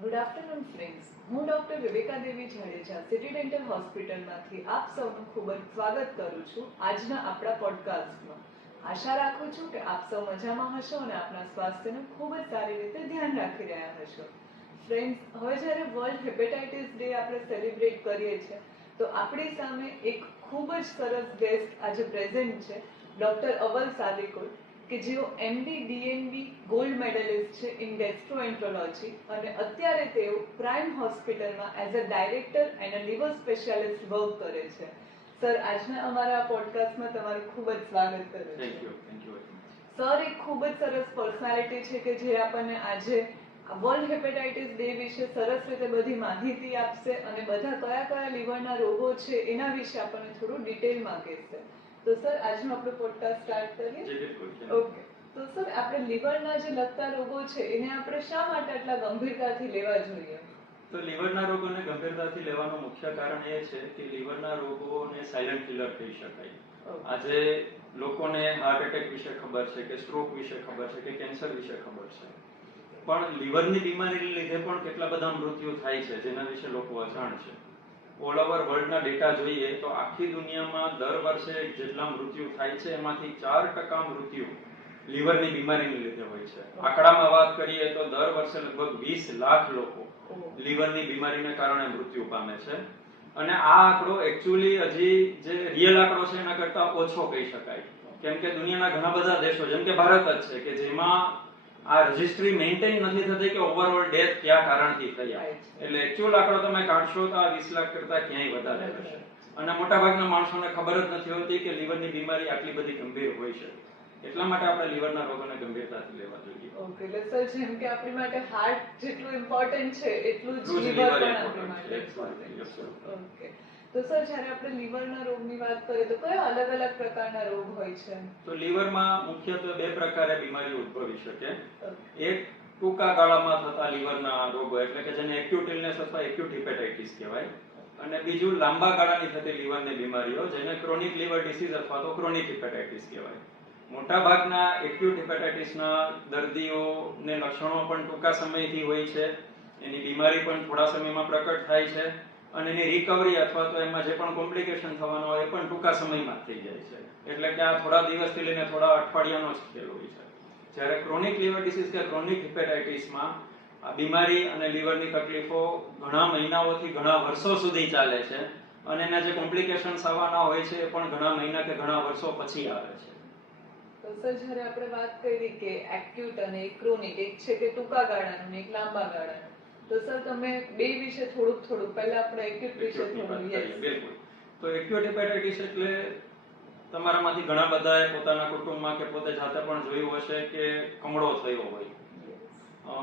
Good afternoon friends. હું doctor વિવેકા દેવી Jadeja city dental હોસ્પિટલમાંથી આપ સૌનું ખૂબ જ સ્વાગત કરું છું આજના આપણા પોડકાસ્ટમાં. આશા રાખું છું કે આપ સૌ મજામાં હશો અને આપના સ્વાસ્થ્યનું ખૂબ જ સારી રીતે ધ્યાન રાખી રહ્યા હશો. ફ્રેન્ડ્સ, હવે જ્યારે વર્લ્ડ હેપેટાઇટિસ ડે આપણે સેલિબ્રેટ કરીએ છીએ તો આપણી સામે એક ખૂબ જ સરસ ગેસ્ટ આજે પ્રેઝન્ટ છે, ડોક્ટર અવલ સાદિકુલ, કે જેઓ MD DNB ગોલ્ડ મેડલિસ્ટ છે ઇન ગેસ્ટ્રોએન્ટ્રોલોજી અને અત્યારે તેઓ પ્રાઇમ હોસ્પિટલમાં as a director and a liver specialist work કરે છે. સર, આજના અમારા પોડકાસ્ટમાં તમારું ખૂબ જ સ્વાગત કરું છું. Thank you. સર એક ખૂબ જ સરસ પર્સનાલિટી છે કે જે આપણને આજે વર્લ્ડ હેપેટાઇટિસ ડે વિશે સરસ રીતે બધી માહિતી આપશે અને બધા કયા કયા લીવરના રોગો છે એના વિશે આપણને થોડું ડિટેલમાં કહેશે. તો સર, આજનો આપણો પોડકાસ્ટ સ્ટાર્ટ કરીએ. જી બિલકુલ. ઓકે. તો સર, આપણે લીવરના જે લગતા રોગો છે એને આપણે શા માટે આટલા ગંભીરતાથી લેવા જોઈએ? તો લીવરના રોગોને ગંભીરતાથી લેવાનું મુખ્ય કારણ એ છે કે લીવરના રોગોને સાયલેન્ટ કિલર કહી શકાય. આજે લોકોને હાર્ટ એટેક વિશે ખબર છે કે સ્ટ્રોક વિશે ખબર છે કે કેન્સર વિશે ખબર છે, પણ લીવરની બીમારીને લીધે પણ કેટલા બધા મૃત્યુ થાય છે જેના વિશે લોકો અજાણ છે. ઓલ ઓવર વર્લ્ડના ડેટા જોઈએ તો આખી દુનિયામાં દર વર્ષે જેટલા મૃત્યુ થાય છે એમાંથી 4% મૃત્યુ લીવરની બીમારીને લીધે હોય છે. આંકડામાં વાત કરીએ તો દર વર્ષે લગભગ 20 લાખ લોકો લીવરની બીમારીને કારણે મૃત્યુ પામે છે. અને આ આંકડો એકચ્યુઅલી હજી જે રિયલ આંકડો છે એના કરતા ઓછો કહી શકાય, કેમ કે દુનિયાના ઘણા બધા દેશો જેમ કે ભારત જ છે કે જેમાં આ રજિસ્ટ્રી મેન્ટેન નથી થતી કે ઓવરઓલ ડેથ કયા કારણથી થયા. એટલે એકચ્યુઅલ આંકડો તમે કાઢશો તો આ 20 લાખ કરતા ક્યાંય વધારે હશે. અને મોટાભાગના માણસોને ખબર જ નથી હોતી કે લીવરની બીમારી આટલી બધી ગંભીર હોય છે. એટલા માટે આપણે લીવરના રોગોને ગંભીરતાથી લેવા જોઈએ. ઓકે. એટલે સર, જેમ કે આપણી માટે હાર્ટ જેટલું ઇમ્પોર્ટન્ટ છે એટલું જ લીવર પણ આપણી માટે ઇમ્પોર્ટન્ટ છે. ઓકે. તો સર, જ્યારે આપણે લીવરના રોગની વાત કરીએ તો કયા અલગ અલગ પ્રકારના રોગ હોય છે? તો લીવરમાં મુખ્યત્વે બે પ્રકારે બીમારી ઉદ્ભવી શકે. એક ટૂંકા ગાળામાં થતા લીવરના રોગો એટલે કે જેને એક્યુટ ઇલનેસ અથવા એક્યુટ હિપેટાઇટિસ કહેવાય, અને બીજું લાંબા ગાળાની થતી લીવરની બીમારીઓ જેને ક્રોનિક લીવર ડિસીઝ અથવા તો ક્રોનિક હિપેટાઇટિસ કહેવાય. મોટાભાગના એક્યુટ હિપેટાઇટિસના દર્દીઓને લક્ષણો પણ ટૂંકા સમયથી હોય છે, એની બીમારી પણ થોડા સમયમાં પ્રકટ થાય છે અને એની રિકવરી અથવા તો એમાં જે પણ કોમ્પ્લિકેશન થવાનો હોય એ પણ ટૂંકા સમયમાં થઈ જાય છે. એટલે કે આ થોડા દિવસથી લઈને થોડા અઠવાડિયાનો જ ખેલ હોય છે. જ્યારે ક્રોનિક લીવર ડિસીઝ કે ક્રોનિક હિપેટાઇટિસમાં આ બીમારી અને લીવરની તકલીફો ઘણા મહિનાઓથી ઘણા વર્ષો સુધી ચાલે છે અને એના જે કોમ્પ્લિકેશન્સ આવવાના હોય છે એ પણ ઘણા મહિના કે ઘણા વર્ષો પછી આવે છે. તો સર, જ્યારે આપણે વાત કરી કે એક્યુટ અને ક્રોનિક, એક છે કે ટૂંકા ગાળાનું ને એક લાંબા ગાળાનું, તો સર તમે બે વિશે થોડુંક પહેલા આપણે એક્યુટ વિશે થોડું. બિલકુલ. તો એક્યુટ હિપેટાઇટિસ એટલે તમારામાંથી ઘણા બધાએ પોતાના કુટુંબમાં કે પોતે જાતે પણ જોયું હશે કે કમળો થયો હોય.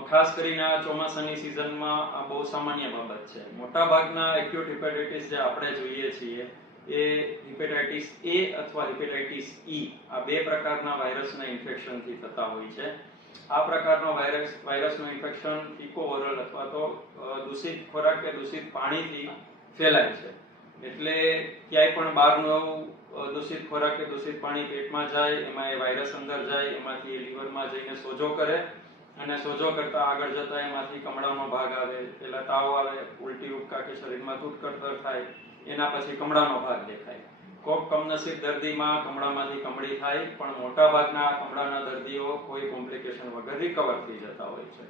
ખાસ કરીને આ ચોમાસાની સિઝનમાં આ બહુ સામાન્ય બાબત છે. મોટાભાગના એક્યુટ હિપેટાઇટિસ જે આપણે જોઈએ છીએ એ હિપેટાઇટિસ A અથવા હિપેટાઇટિસ E આ બે પ્રકારના વાયરસના ઇન્ફેક્શનથી થતા હોય છે. આ પ્રકારનો વાયરસનું ઇન્ફેક્શન ઇકો ઓરલ અથવા તો દૂષિત ખોરાક કે દૂષિત પાણીથી ફેલાય છે. એટલે ક્યાંય પણ બહારનું દૂષિત ખોરાક કે દૂષિત પાણી પેટમાં જાય, એમાં એ વાયરસ અંદર જાય, એમાંથી લીવરમાં જઈને સોજો કરે અને સોજો કરતા આગળ જતા એમાંથી કમળાનો ભાગ આવે, પેલા તાવ આવે, ઉલટી ઉબકા કે શરીરમાં તૂટકડતર થાય, એના પછી કમળાનો ભાગ દેખાય. કોક કમનસીબ દર્દીમાં કમળામાંથી કમળી થાય, પણ મોટા ભાગના કમળાના દર્દીઓ કોઈ કોમ્પ્લિકેશન વગર રિકવર થઈ જતા હોય છે.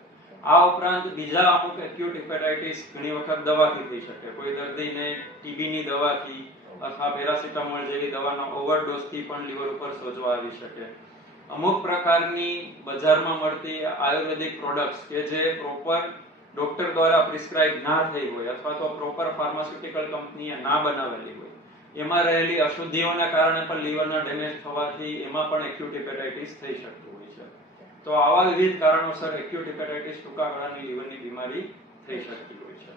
આ ઉપરાંત બીજા અમુક એક્યુટ હિપેટાઇટિસ ઘણી વખત દવાથી થઈ શકે. કોઈ દર્દીને ટીબીની દવાથી અથવા પેરાસિટામોલ જેવી દવાના ઓવરડોઝથી પણ લીવર ઉપર સોજો આવી શકે. અમુક પ્રકારની બજારમાં મળતી આયુર્વેદિક પ્રોડક્ટ્સ કે જે પ્રોપર ડોક્ટર દ્વારા પ્રિસ્ક્રાઇબ ના થઈ હોય અથવા તો પ્રોપર ફાર્માસ્યુટિકલ કંપનીએ ના બનાવેલી હોય, એમાં રહેલી અશુદ્ધિઓના કારણે પણ લીવરના ડેમેજ થવાથી એમાં પણ એક્યુટ હિપેટાઇટિસ થઈ શકતું હોય છે. તો આવા વિવિધ કારણોસર એક્યુટ હિપેટાઇટિસ ટૂંકા ગાળાની લીવરની બીમારી થઈ શકતી હોય છે.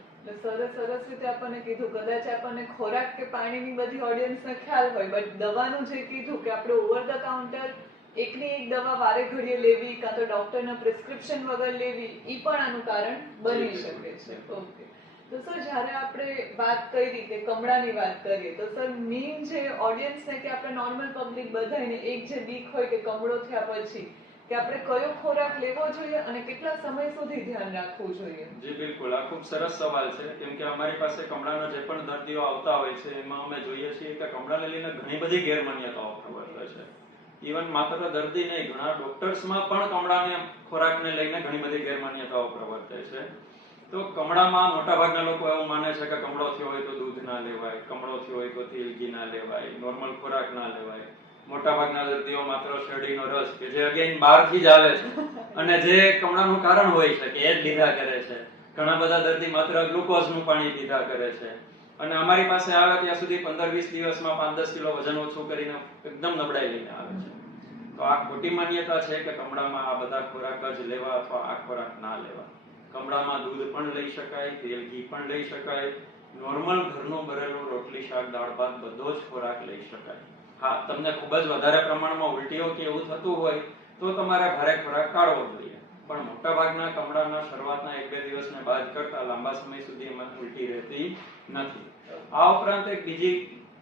સરસ રીતે આપણને કીધું. કદાચ આપણને ખોરાક કે પાણીની બધી ઓડિયન્સને ખ્યાલ હોય, બટ દવાનું જે કીધું કે આપણે ઓવર ધ કાઉન્ટર એકની એક દવા વારે ઘડીએ લેવી કાં તો ડોક્ટરના પ્રિસ્ક્રિપ્શન વગર લેવી, ઈ પણ આનું કારણ બની શકે છે. ઓકે. તો સર, જ્યારે આપણે વાત કરી કે કમળાની વાત કરીએ તો સર મેઇન જે ઓડિયન્સને કે આપણે નોર્મલ પબ્લિક બધાને એક જે બીક હોય કે કમળો થયા પછી કે આપણે કયો ખોરાક લેવો જોઈએ અને કેટલા સમય સુધી ધ્યાન રાખવું જોઈએ? જી બિલકુલ, આ ખૂબ સરસ સવાલ છે, કેમ કે અમારી પાસે કમળાના જે પણ દર્દીઓ આવતા હોય છે એમાં અમે જોઈએ છીએ કે કમળાને લઈને ઘણી બધી ગેરમાન્યતાઓ પ્રવર્તે છે. ઇવન માત્ર દર્દી નહીં, ઘણા ડોક્ટર્સમાં પણ કમળાને ખોરાકને લઈને ઘણી બધી ગેરમાન્યતાઓ પ્રવર્તે છે. તો કમળામાં મોટાભાગના લોકો એવું માને છે કે કમળો થયો હોય તો દૂધ ના લેવાય, કમળો થયો હોય તો તેલ ઘી ના લેવાય, નોર્મલ ખોરાક ના લેવાય. મોટાભાગના દર્દીઓ માત્ર શેરડીનો રસ, કે જે અગેન બહારથી જ આવે છે અને જે કમળાનું કારણ હોય છે કે એ જ લીધા કરે છે. ઘણા બધા દર્દી માત્ર ગ્લુકોઝનું પાણી પીધા કરે છે અને અમારી પાસે આવે ત્યાં સુધી 15-20 દિવસમાં 5-10 કિલો વજન ઓછું કરીને એકદમ નબળાઈ લઈને આવે છે. તો આ ખોટી માન્યતા છે કે કમળામાં આ બધા ખોરાક જ લેવા અથવા આ ખોરાક ના લેવા. કમળામાં દૂધ પણ લઈ શકાય, તેલ ઘી પણ લઈ શકાય, નોર્મલ ઘરનું ભરેલું રોટલી શાક દાળ ભાત બધો જ ખોરાક લઈ શકાય. હા, તમને ખૂબ જ વધારે પ્રમાણમાં ઉલટીઓ કે એવું થતું હોય તો તમારે ભારે ખોરાક ટાળવો જોઈએ, પણ મોટાભાગના કમળાના શરૂઆતના 1-2 દિવસને બાદ કરતા લાંબા સમય સુધી એમાં ઉલટી રહેતી નથી. આ ઉપરાંત એક બીજી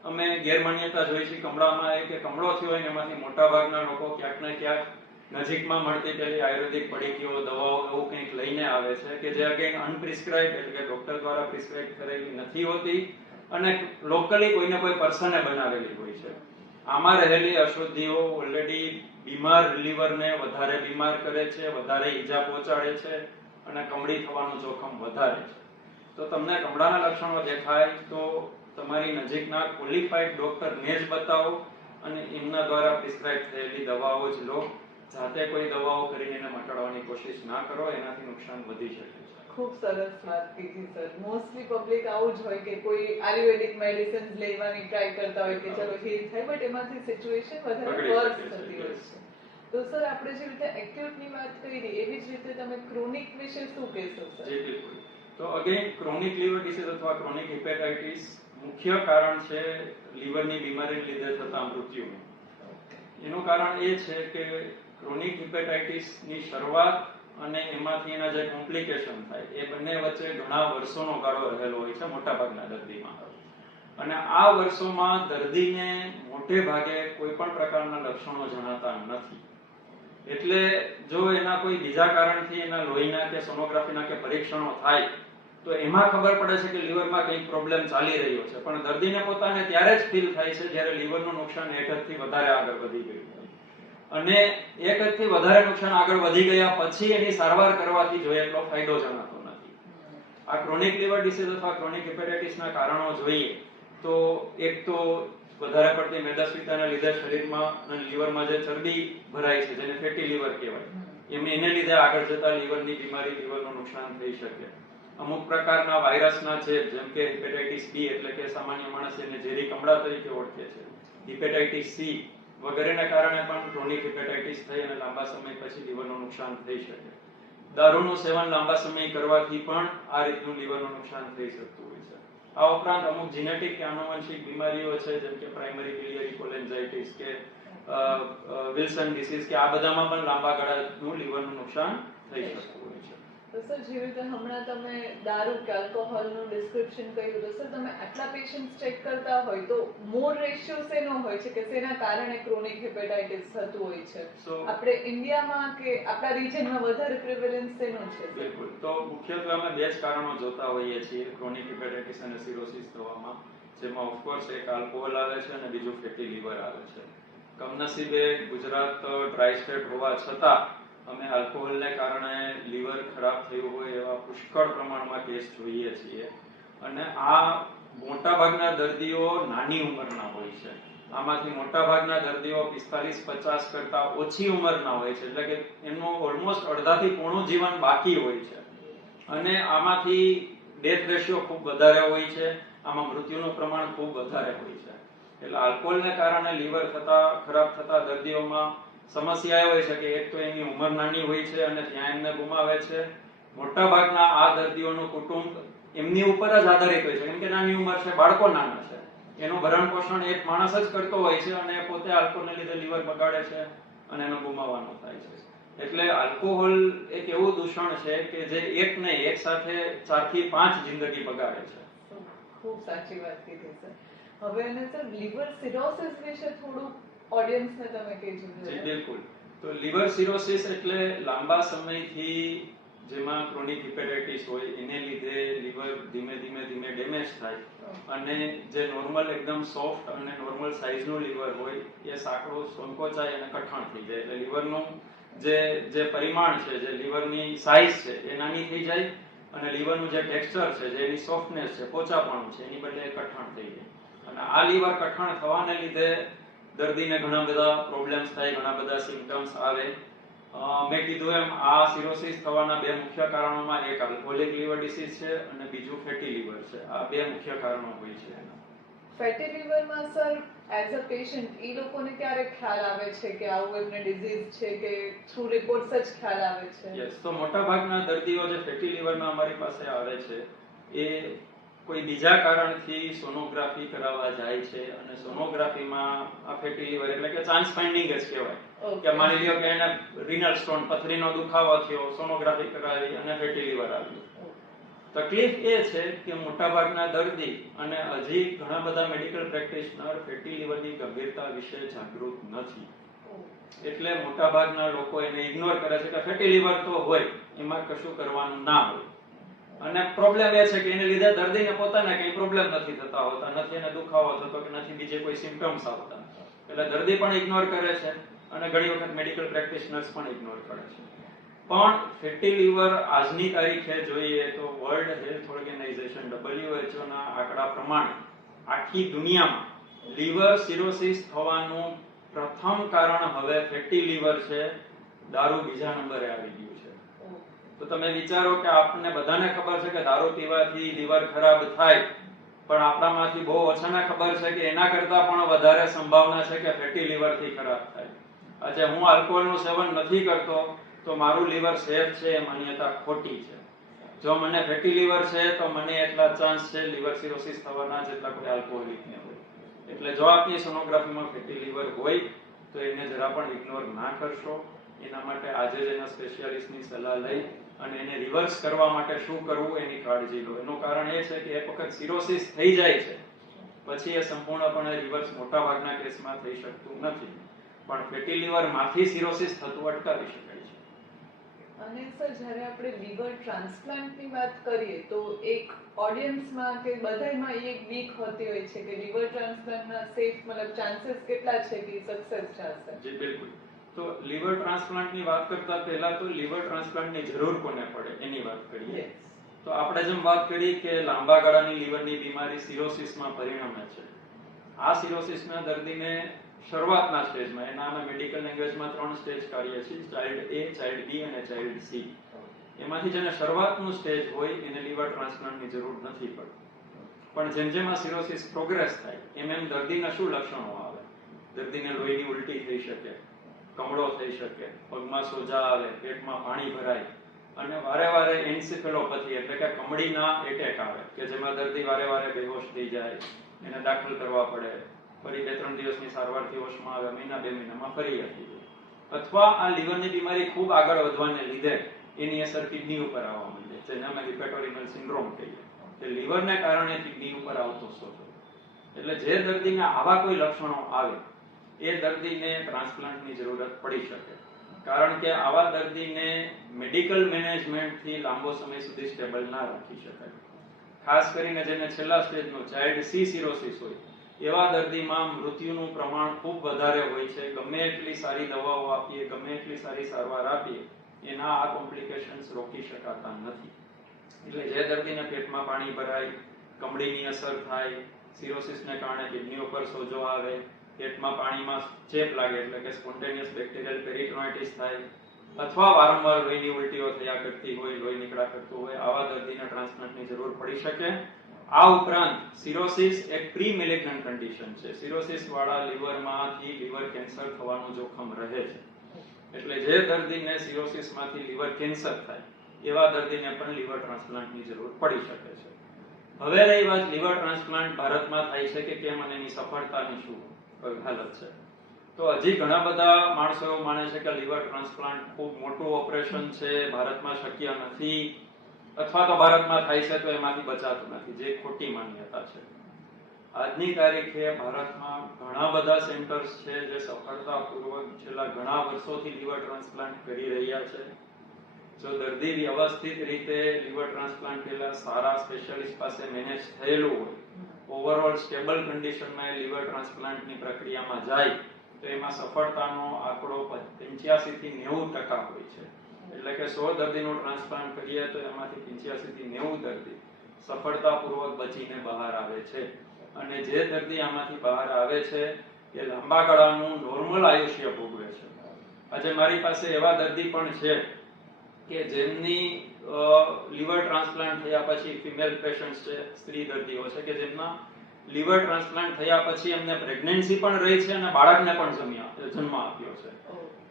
અમે ગેરમાન્યતા જોઈ છે કમળામાં એ કે કમળો થયો હોય એમાંથી મોટાભાગના લોકો ક્યાંક ને ક્યાંક નજીકમાં મળતી પેલી આયુર્વેદિક પડીકીઓ, દવાઓ એવું કંઈક લઈને આવે છે કે જે અગેન અનપ્રિસ્ક્રાઇબ એટલે કે ડોક્ટર દ્વારા પ્રિસ્ક્રાઇબ કરેલી નથી હોતી અને લોકલી કોઈને કોઈ પર્સને બનાવેલી હોય છે. આમાં રહેલી અશુદ્ધિઓ ઓલરેડી બીમાર લીવરને વધારે બીમાર કરે છે, વધારે ઈજા પહોંચાડે છે અને કમળી થવાનું જોખમ વધારે છે. તો તમને કમળાના લક્ષણો દેખાય તો તમારી નજીકના ક્વોલિફાઈડ ડોક્ટરને જ બતાવો અને એમના દ્વારા પ્રિસ્ક્રાઇબ થયેલી દવાઓ જ લો. જાતે કોઈ દવાઓ કરીને એને મટાડવાની કોશિશ ના કરો, એનાથી નુકસાન વધી શકે છે. ખૂબ સરસ વાત કીધી સર. મોસ્ટલી પબ્લિક આવું જ હોય કે કોઈ આયુર્વેદિક મેડિસિન્સ લેવાની ટ્રાય કરતા હોય કે ચલો હીલ થાય, બટ એમાંથી સિચ્યુએશન વધારે વર્સ થતી હોય છે. તો સર આપણે જે રીતે એક્યુટની વાત કરી એવી જ રીતે તમે ક્રોનિક વિશે શું કહેશો સર? જી બિલકુલ. તો અગેન ક્રોનિક લીવર ડિસીઝ અથવા ક્રોનિક હિપેટાઇટિસ મુખ્ય કારણ છે લીવરની બીમારીને લીધે થતા મૃત્યુનું. એનું કારણ એ છે કે ક્રોનિક હિપેટાઇટિસની શરૂઆત અને એમાંથી એના જે કોમ્પ્લિકેશન થાય એ બંને વચ્ચે ઘણા વર્ષોનો ગાળો રહેલો હોય છે મોટાભાગના દર્દીમાં. અને આ વર્ષોમાં દર્દીને મોટે ભાગે કોઈ પણ પ્રકારના લક્ષણો જણાતા નથી. એટલે જો એના કોઈ બીજા કારણથી એના લોહીના કે સોનોગ્રાફીના કે પરીક્ષણો થાય તો એમાં ખબર પડે છે કે લીવરમાં કંઈક પ્રોબ્લેમ ચાલી રહ્યો છે, પણ દર્દીને પોતાને ત્યારે જ ફીલ થાય છે જ્યારે લીવરનું નુકસાન એક હદથી વધારે આગળ વધી ગયું હોય અને એક હદથી વધારે નુકસાન આગળ વધી ગયા પછી એની સારવાર કરવાથી જો એટલો ફાયદો જણાતો નથી. આ ક્રોનિક લીવર ડિસીઝ અથવા ક્રોનિક હિપેટાઇટિસના કારણો જોઈએ તો એક તો વધારે પડતી મેદસ્વીતાના લીધે શરીરમાં અને લીવરમાં જે ચરબી ભરાય છે જેને ફેટી લીવર કહેવાય, એને લીધે આગળ જતા લીવરની બીમારી, લીવરનું નુકસાન થઈ શકે. અમુક પ્રકારના વાયરસના ચેપ જેમ કે હિપેટાઇટિસ બી એટલે કે સામાન્ય માણસ એને ઝેરી કમળા તરીકે ઓળખે છે, હિપેટાઇટિસ સી વગેરેને કારણે પણ ક્રોનિક હિપેટાઇટિસ થઈ અને લાંબા સમય પછી લીવરનું નુકસાન થઈ શકે. દારૂનું સેવન લાંબા સમય કરવાથી પણ આ રીતનું લીવરનું નુકસાન થઈ શકતું હોય છે. આ ઉપરાંત અમુક જીનેટિક કે આનુવંશિક બીમારીઓ છે જેમ કે પ્રાઇમરી બિલિયરી કોલેન્જાઇટિસ કે વિલ્સન ડિસીઝ કે આ બધામાં પણ લાંબા ગાળાનું લીવરનું નુકસાન થઈ શકતું હોય છે. તો સર જે રીતે હમણાં તમે દારૂ કે આલ્કોહોલનું ડિસ્ક્રિપ્શન કર્યું, તો સર તમે આટલા પેશન્ટ્સ ચેક કરતા હોય તો મોર રેશિયો શેનો હોય છે કે શેના કારણે ક્રોનિક હિપેટાઇટિસ થતું હોય છે? આપણે ઇન્ડિયામાં કે આપણા રિજનમાં વધારે પ્રિવેલન્સ શેનું છે? બિલકુલ. તો મુખ્યત્વે અમે બે જ કારણો જોતા હોઈએ છીએ ક્રોનિક હિપેટાઇટિસ અને સિરોસિસ થવામાં, જેમાં ઓફકોર્સ એક આલ્કોહોલ આવે છે અને બીજું ફેટી લીવર આવે છે. કમનસીબે ગુજરાત ડ્રાય સ્ટેટ હોવા છતાં અમે આલ્કોહોલને કારણે લીવર ખરાબ થયું હોય એવા પુષ્કળ પ્રમાણમાં કેસ જોઈએ છીએ અને આ મોટાભાગના દર્દીઓ નાની ઉંમરના હોય છે. આમાંથી મોટાભાગના દર્દીઓ 45-50 કરતા ઓછી ઉંમરના હોય છે, એટલે કે એમનું ઓલમોસ્ટ અડધાથી પોણું જીવન બાકી હોય છે અને આમાંથી ડેથ રેશિયો ખૂબ વધારે હોય છે, આમાં મૃત્યુનું પ્રમાણ ખૂબ વધારે હોય છે. એટલે આલ્કોહોલને કારણે લીવર ખરાબ થતા દર્દીઓમાં સમસ્યા એ હોય છે કે એક તો એની ઉંમર નાની હોય છે અને ત્યાં એમને ગુમાવે છે. મોટાભાગના આ દર્દીઓનું કુટુંબ એમની ઉપર જ આધારિત હોય છે, કેમ કે નાની ઉંમર છે, બાળકો નાના છે, એનું ભરણ પોષણ એક માણસ જ કરતો હોય છે અને પોતે આલ્કોહોલને લીધે લીવર બગાડે છે અને એનો ગુમાવવાનો થાય છે. એટલે આલ્કોહોલ એક એવું દૂષણ છે કે જે એક નહીં, એક સાથે 4 થી 5 જિંદગી બગાડે છે. ખૂબ સાચી વાત કીધી સર. હવે એને સર લીવર સિરોસિસ વિશે થોડું ઓડિયન્સને તમે કહેજો. જી બિલકુલ. તો લીવર સિરોસિસ એટલે લાંબા સમયથી જેમાં ક્રોનિક હિપેટાઇટિસ હોય એને લીધે લીવર ધીમે ધીમે ડેમેજ થાય અને જે નોર્મલ એકદમ સોફ્ટ અને નોર્મલ સાઇઝનું લીવર હોય એ સાંકડું સંકોચાય અને કઠણ થઈ જાય. એટલે લીવરનું જે પરિમાણ છે, જે લીવરની સાઇઝ છે એ નાની થઈ જાય અને લીવરનું જે ટેક્સચર છે, જે એની સોફ્ટનેસ છે, પોચાપણું છે, એની બદલે કઠણ થઈ જાય. અને આ લીવર કઠણ થવાને લીધે દર્દીને ઘણા બધા પ્રોબ્લેમ્સ થાય, ઘણા બધા સિમ્પટમ્સ આવે. મેં કીધું એમ આ સિરોસિસ થવાના બે મુખ્ય કારણોમાં એક આલ્કોહોલિક લીવર ડિસીઝ છે અને બીજું ફેટી લીવર છે. આ બે મુખ્ય કારણો હોય છે. ફેટી લીવરમાં સર એઝ અ પેશન્ટ એ લોકોને ક્યારે ખ્યાલ આવે છે કે આવું એમને ડિઝીઝ છે કે થ્રુ રિપોર્ટ્સ જ ખ્યાલ આવે છે? યસ, તો મોટાભાગના દર્દીઓ જે ફેટી લીવરના અમારી પાસે આવે છે એ કોઈ બીજા કારણથી સોનોગ્રાફી કરાવવા જાય છે અને સોનોગ્રાફીમાં આ ફેટી લીવર એટલે કે ચાન્સ ફાઇન્ડિંગ જ કહેવાય કે માની લ્યો કે એને રિનલ સ્ટોન પથરીનો દુખાવો થયો, સોનોગ્રાફી કરાવી અને ફેટી લીવર આવ્યું. તકલીફ એ છે કે મોટાભાગના દર્દી અને હજી ઘણા બધા મેડિકલ પ્રેક્ટિશનર ફેટી લીવરની ગંભીરતા વિશે જાગૃત નથી. એટલે મોટાભાગના લોકો એને ઇગ્નોર કરે છે કે ફેટી લીવર તો હોય, એમાં કશું કરવાનું ના હોય. અને પ્રોબ્લેમ એ છે કે એને લીધે દર્દીને પોતાને કઈ પ્રોબ્લેમ નથી થતા હોતા, નથી એને દુખાવો થતો કે નથી બીજે કોઈ સિમ્પટમ્સ આવતા. એટલે દર્દી પણ ઇગ્નોર કરે છે અને ઘણી વખત મેડિકલ પ્રેક્ટિશનર્સ પણ ઇગ્નોર કરે છે. પણ ફેટી લીવર આજની તારીખે જોઈએ તો વર્લ્ડ હેલ્થ ઓર્ગેનાઇઝેશન WHO ના આંકડા પ્રમાણે આખી દુનિયામાં લીવર સિરોસિસ થવાનું પ્રથમ કારણ હવે ફેટી લીવર છે. દારૂ બીજા નંબરે આવી ગયું છે. તો તમે વિચારો કે આપણને બધાને ખબર છે કે દારૂ પીવાથી લીવર ખરાબ થાય, પણ આપણામાંથી બહુ ઓછાને ખબર છે કે એના કરતા પણ વધારે સંભાવના છે કે ફેટી લીવરથી ખરાબ થાય. આજે હું આલ્કોહોલનું સેવન નથી કરતો તો મારું લીવર સેફ છે એ માન્યતા ખોટી છે. જો મને ફેટી લીવર છે તો મને એટલા ચાન્સ છે લીવર સિરોસિસ થવાના જેટલા કોઈ આલ્કોહોલિકને હોય. એટલે જો આપની સોનોગ્રાફીમાં ફેટી લીવર હોય તો એને જરા પણ ઇગ્નોર ના કરશો. એના માટે આજે જ એના સ્પેશિયાલિસ્ટની સલાહ લઈ અને એને રિવર્સ કરવા માટે શું કરવું એની કાળજી લો. એનું કારણ એ છે કે એક વખત સિરોસિસ થઈ જાય છે પછી એ સંપૂર્ણપણે રિવર્સ મોટાભાગના કેસમાં થઈ શકતું નથી, પણ ફેટી લીવર માંથી સિરોસિસ થતું અટકાવી શકાય છે. અને સર જ્યારે આપણે લીવર ટ્રાન્સપ્લાન્ટની વાત કરીએ તો એક ઓડિયન્સમાં કે બધાયમાં એક બીક હોતી હોય છે કે લીવર ટ્રાન્સપ્લાન્ટના સેફ મતલબ ચાન્સીસ કેટલા છે કે સક્સેસ થશે? જી બિલકુલ. તો લીવર ટ્રાન્સપ્લાન્ટની વાત કરતા પહેલા તો લીવર ટ્રાન્સપ્લાન્ટની જરૂર કોને પડે એની વાત કરીએ. તો આપણે જેમ વાત કરી કે લાંબા ગાળાની લીવરની બીમારી સિરોસિસમાં પરિણમે છે. આ સિરોસિસના દર્દીને શરૂઆતના સ્ટેજમાં, એના અમે મેડિકલ લેંગ્વેજમાં 3 સ્ટેજ કાઢીએ છીએ, ચાઇલ્ડ A, ચાઇલ્ડ B અને ચાઇલ્ડ C. એમાંથી જેને શરૂઆતનું સ્ટેજ હોય એને લીવર ટ્રાન્સપ્લાન્ટની જરૂર નથી પડતી. પણ જેમ જેમ આ સિરોસિસ પ્રોગ્રેસ થાય એમ દર્દીના શું લક્ષણો આવે? દર્દીને લોહીની ઉલટી થઈ શકે, કમળો થઈ શકે, પગમાં સોજા આવે, પેટમાં પાણી ભરાય અને વારે વારે એન્સેફેલોપેથી એટલે કે કમળીના એટેક આવે કે જેમાં દર્દી વારે વારે બેહોશ થઈ જાય, એને દાખલ કરવા પડે, ફરી 2-3 દિવસની સારવારથી હોશમાં આવે, મહિના 2 મહિનામાં ફરી આવી જાય. અથવા આ લીવરની બીમારી ખૂબ આગળ વધવાને લીધે એની અસર કિડની ઉપર આવવા માંડે, જેને અમે હિપેટોરિનલ સિન્ડ્રોમ કહીએ કે લીવરને કારણે કિડની ઉપર આવતો સોજો. એટલે જે દર્દીને આવા કોઈ લક્ષણો આવે એ દર્દીને ટ્રાન્સપ્લાન્ટની જરૂરત પડી શકે. કારણ કે આવા દર્દીને મેડિકલ મેનેજમેન્ટથી લાંબો સમય સુધી સ્ટેબલ ના રાખી શકાય. ખાસ કરીને જેને છેલ્લા સ્ટેજનો ચાઇલ્ડ C સિરોસિસ હોય એવા દર્દીમાં મૃત્યુનું પ્રમાણ ખૂબ વધારે હોય છે. ગમે એટલી સારી દવાઓ આપીએ, ગમે એટલી સારી સારવાર આપીએ, એના આ કોમ્પ્લિકેશન્સ રોકી શકાતા નથી. એટલે જે દર્દીને પેટમાં પાણી ભરાય, કમળીની અસર થાય, સિરોસિસને કારણે કિડની ઉપર સોજો આવે, પેટમાં પાણીમાં ચેપ લાગે એટલે કે સ્પોન્ટેનિયસ બેક્ટેરિયલ પેરિટોનાઇટિસ થાય, અથવા વારંવાર લોહીની ઉલટીઓ થયા કરતી હોય, લોહી નીકળ્યા કરતું હોય, આવા દર્દીને ટ્રાન્સપ્લાન્ટની જરૂર પડી શકે. આ ઉપરાંત સિરોસિસ એક પ્રી મેલિગ્નન્ટ કન્ડિશન છે. સિરોસિસ વાળા લીવરમાંથી લીવર કેન્સર થવાનું જોખમ રહે છે. એટલે જે દર્દીને સિરોસિસમાંથી લીવર કેન્સર થાય એવા દર્દીને પણ લીવર ટ્રાન્સપ્લાન્ટની જરૂર પડી શકે છે. હવે રહી વાત લીવર ટ્રાન્સપ્લાન્ટ ભારતમાં થાય છે કે કેમ અને એની સફળતાની શું હાલત છે. તો હજી ઘણા બધા માણસો એવું માને છે કે લીવર ટ્રાન્સપ્લાન્ટ ખૂબ મોટું ઓપરેશન છે, ભારતમાં શક્ય નથી, અથવા તો ભારતમાં થાય છે તો એમાંથી બચાતું નથી, જે ખોટી માન્યતા છે. આજની તારીખે ભારતમાં ઘણા બધા સેન્ટર્સ છે જે સફળતાપૂર્વક છેલ્લા ઘણા વર્ષોથી લીવર ટ્રાન્સપ્લાન્ટ કરી રહ્યા છે. જો દર્દી વ્યવસ્થિત રીતે લીવર ટ્રાન્સપ્લાન્ટ પહેલા સારા સ્પેશિયાલિસ્ટ પાસે મેનેજ થયેલું હોય, ઓવરઓલ સ્ટેબલ કન્ડિશનમાં એ લીવર ટ્રાન્સપ્લાન્ટની પ્રક્રિયામાં જાય તો એમાં સફળતાનો આંકડો 85 થી 90% હોય છે. એટલે કે 100 દર્દીનું ટ્રાન્સપ્લાન્ટ કરીએ તો એમાંથી 85 થી 90 દર્દી સફળતાપૂર્વક બચીને બહાર આવે છે. અને જે દર્દી આમાંથી બહાર આવે છે એ લાંબા ગાળાનું નોર્મલ આયુષ્ય ભોગવે છે. આજે મારી પાસે એવા દર્દી પણ છે કે જેમની લીવર ટ્રાન્સપ્લાન્ટ થયા પછી ફિમેલ પેશન્ટ્સ છે, સ્ત્રી દર્દીઓ છે કે જેમના લીવર ટ્રાન્સપ્લાન્ટ થયા પછી એમને પ્રેગ્નન્સી પણ રહી છે અને બાળકને પણ જન્મ આપ્યો છે.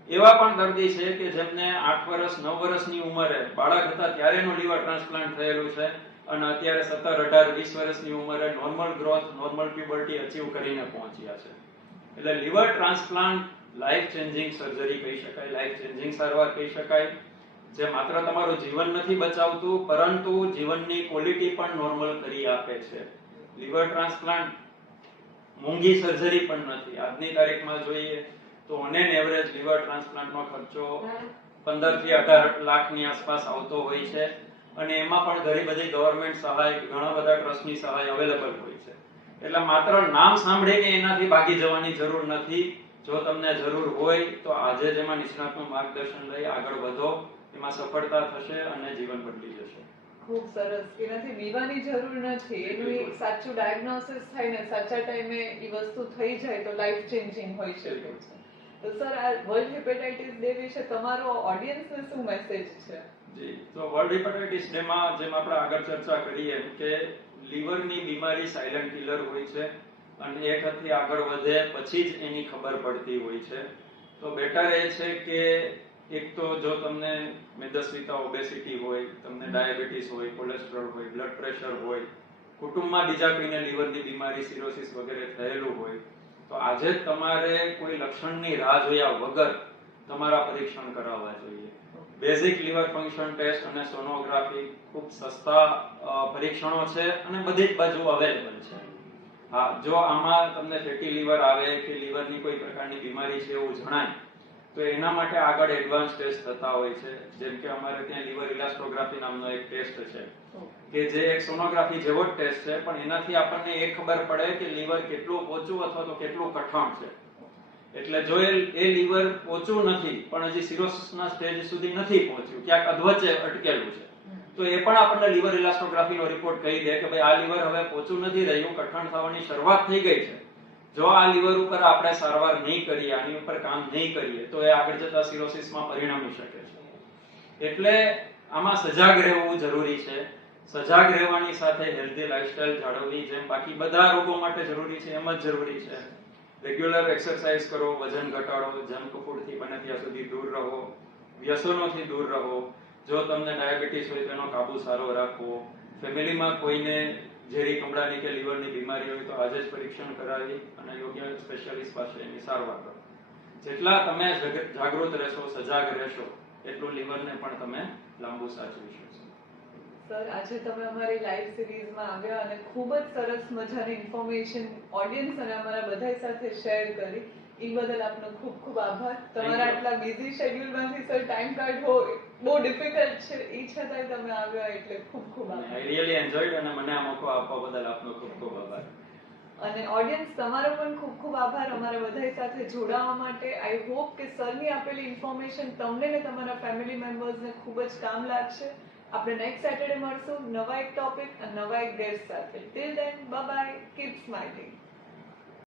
એવા પણ દર્દી છે કે જેમને 8 વર્ષ 9 વર્ષની ઉંમરે બાળક હતા ત્યારેનું લીવર ટ્રાન્સપ્લાન્ટ થયેલું છે અને અત્યારે 17, 18, 20 વર્ષની ઉંમરે normal growth, normal puberty achieve કરીને પહોંચ્યા છે. એટલે liver transplant life changing surgery કહી શકાય, લાઈફ ચેન્જિંગ સારવાર કહી શકાય, જે માત્ર તમારું જીવન નથી બચાવતું પરંતુ જીવનની ક્વોલિટી પણ નોર્મલ કરી આપે છે. લીવર ટ્રાન્સપ્લાન્ટ મોંઘી સર્જરી પણ નથી. આજની તારીખમાં જોઈએ તો ઓન એન એવરેજ લીવર ટ્રાન્સપ્લાન્ટનો ખર્ચો 15 થી 18 લાખની આસપાસ આવતો હોય છે અને એમાં પણ ઘણી બધી ગવર્મેન્ટ સહાય, ઘણા બધા ટ્રસ્ટની સહાય અવેલેબલ હોય છે. એટલે માત્ર નામ સાંભળીને એનાથી ભાગી જવાની જરૂર નથી. જો તમને જરૂર હોય તો આજે જ એમાં નિષ્ણાતનું માર્ગદર્શન લઈ આગળ વધો, એમાં સફળતા થશે અને જીવન બદલી જશે. ખૂબ સરસ. એનાથી બીવાની જરૂર નથી. એનું એક સાચું ડાયગ્નોસિસ થાય ને સાચા ટાઈમે એ વસ્તુ થઈ જાય તો લાઈફ ચેન્જિંગ હોઈ શકે છે. તો સર, આ વર્લ્ડ હેપેટાઇટિસ ડે વિશે તમારો ઓડિયન્સને શું મેસેજ છે? જી, તો વર્લ્ડ હેપેટાઇટિસ ડે માં જેમ આપણે આગળ ચર્ચા કરી એમ કે લીવરની બીમારી સાયલન્ટ કિલર હોય છે અને એક હદથી આગળ વધે પછી જ એની ખબર પડતી હોય છે. તો બેટર એ છે કે એક તો જો તમને મેદસ્વીતા, ઓબેસિટી હોય, તમને ડાયાબિટીસ હોય, કોલેસ્ટ્રોલ હોય, બ્લડ પ્રેશર હોય, કુટુંબમાં બીજા કોઈને લીવરની બીમારી, સિરોસિસ વગેરે થયેલું હોય તો આજે જ તમારે કોઈ લક્ષણની રાહ જોયા વગર તમારા પરીક્ષણ કરાવવા જોઈએ. બેઝિક લીવર ફંક્શન ટેસ્ટ અને સોનોગ્રાફી ખૂબ સસ્તા પરીક્ષણો છે અને બધી જ બાજુ અવેલેબલ છે. હા, જો આમાં તમને ફેટી લીવર આવે કે લીવરની કોઈ પ્રકારની બીમારી છે એવું જણાય તો એના માટે આગળ એડવાન્સ ટેસ્ટ થતા હોય છે. જેમ કે અમારે ત્યાં લીવર ઇલાસ્ટોગ્રાફી નામનો એક ટેસ્ટ છે કે જે એક સોનોગ્રાફી જેવો જ ટેસ્ટ છે પણ એનાથી આપણને એ ખબર પડે કે લીવર કેટલું પોચું અથવા તો કેટલું કઠણ છે. એટલે જો એ લીવર પોચું નથી પણ હજી સિરોસિસના સ્ટેજ સુધી નથી પહોંચ્યું, ક્યાંક અધવચ્ચે અટકેલું છે, તો એ પણ આપણને લીવર ઇલાસ્ટોગ્રાફીનો રિપોર્ટ કહી દે કે ભાઈ આ લીવર હવે પોચું નથી રહ્યું, કઠણ થવાની શરૂઆત થઈ ગઈ છે. જો આ લીવર ઉપર આપણે સારવાર નહીં કરીએ, આની ઉપર કામ નહીં કરીએ તો એ આગળ જતા સિરોસિસમાં પરિણમી શકે છે. એટલે આમાં સજાગ રહેવું જરૂરી છે. સજાગ રહેવાની સાથે હેલ્ધી લાઇફસ્ટાઇલ જાળવવી જેમ બાકી બધા રોગો માટે જરૂરી છે એમ જ જરૂરી છે. રેગ્યુલર એક્સરસાઇઝ કરો, વજન ઘટાડો, જંક ફૂડથી બને ત્યાં સુધી દૂર રહો, વ્યસનોથી દૂર રહો. જો તમને ડાયાબિટીસ હોય તો એનો કાબુ સારો રાખવો. ફેમિલીમાં કોઈને ઝેરી કમળાની કે લીવરની બીમારી હોય તો આજે જ પરીક્ષણ કરાવી અને યોગ્ય સ્પેશિયાલિસ્ટ પાસે એની સારવાર કરો. જેટલા તમે જાગૃત રહેશો, સજાગ રહેશો એટલું લીવરને પણ તમે લાંબુ સાચવી શકશો. સર, આજે તમે અમારી લાઈવ સિરીઝમાં આવ્યા અને ખૂબ જ સરસ મજાની ઇન્ફોર્મેશન ઓડિયન્સ અને અમારા બધા સાથે શેર કરી. એ બદલ આપનો ખૂબ ખૂબ આભાર. તમારા આટલા બિઝી શેડ્યુલમાંથી સર ટાઈમ કાઢવો બહુ ડિફિકલ્ટ છે, એ છતાંય તમે આવ્યા એટલે ખૂબ ખૂબ આભાર. આઈ રિયલી એન્જોયડ અને મને આ મોકો આપવા બદલ આપનો ખૂબ ખૂબ આભાર. અને ઓડિયન્સ તમારો પણ ખૂબ ખૂબ આભાર અમારા બધા સાથે જોડાવા માટે. આઈ હોપ કે સરની આપેલી ઇન્ફોર્મેશન તમને ને તમારા ફેમિલી મેમ્બર્સને ખૂબ જ કામ લાગશે. આપણે નેક્સ્ટ સેટરડે મળશું નવા એક ટોપિક અને નવા એક ગેસ્ટ સાથે. Till then bye bye, keep smiling.